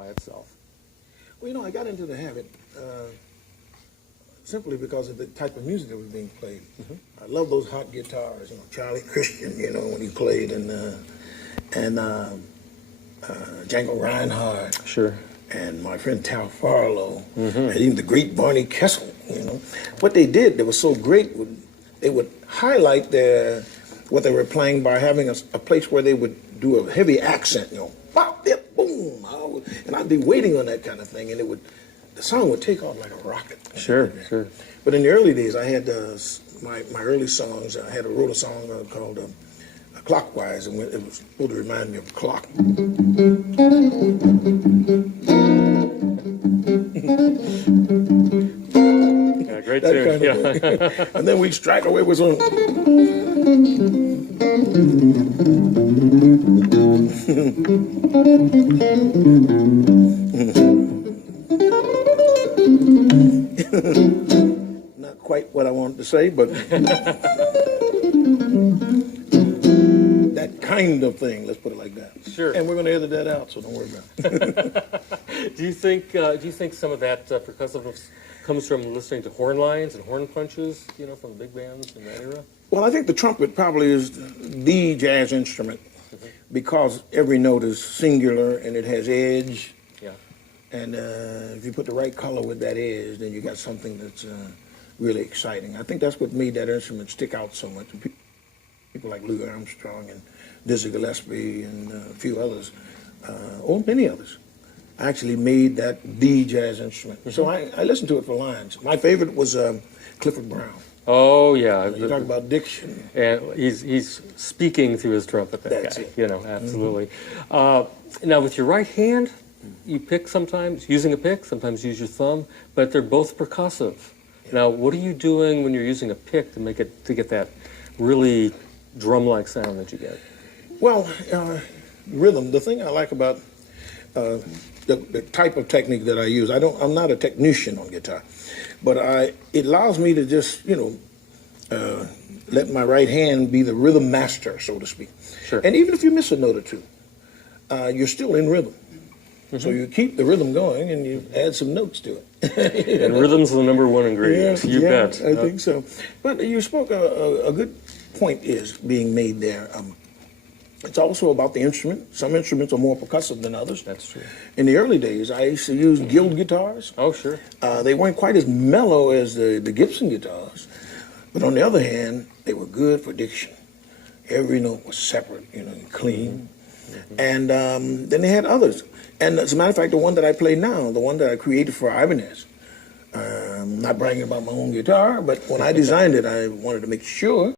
by itself? Well, you know, I got into the habit simply because of the type of music that was being played. I love those hot guitars, you know, Charlie Christian, you know, when he played, and Django Reinhardt. Sure. And my friend Tal Farlow, and even the great Barney Kessel, you know. What they did that was so great, they would highlight what they were playing by having a place where they would do a heavy accent, you know, bop, dip, boom, and I'd be waiting on that kind of thing, and the song would take off like a rocket. Sure, sure. But in the early days, I had my early songs. I wrote a song called Clockwise, and it was supposed to remind me of a clock. Yeah, great tune. Yeah. And then we'd strike away with some. Not quite what I wanted to say, but that kind of thing. Let's put it like that. Sure. And we're going to edit that out, so don't worry about it. Do you think some of that percussiveness comes from listening to horn lines and horn punches, you know, from the big bands in that era? Well, I think the trumpet probably is the jazz instrument because every note is singular and it has edge. Yeah. And if you put the right color with that edge, then you got something that's really exciting. I think that's what made that instrument stick out so much. People like Louis Armstrong and Dizzy Gillespie and a few others, or many others, actually made that the jazz instrument. So I listened to it for lines. My favorite was Clifford Brown. Oh yeah, You talk about diction. and he's speaking through his trumpet. That That's guy, it. you know, absolutely. Now with your right hand, you pick sometimes using a pick, sometimes use your thumb, but they're both percussive. Yeah. Now, what are you doing when you're using a pick to get that really drum-like sound that you get? Well, rhythm. The thing I like about the type of technique that I use, I'm not a technician on guitar, but it allows me to just, let my right hand be the rhythm master, so to speak. Sure. And even if you miss a note or two, you're still in rhythm. So you keep the rhythm going and you add some notes to it. And rhythm's the number one ingredient. You bet. I think so. But you spoke a good point is being made there. It's also about the instrument. Some instruments are more percussive than others. That's true. In the early days, I used to use Guild guitars. Oh, sure. They weren't quite as mellow as the Gibson guitars, but on the other hand, they were good for diction. Every note was separate, clean. And then they had others. And as a matter of fact, the one that I play now, the one that I created for Ibanez, I'm not bragging about my own guitar, but when I designed it, I wanted to make sure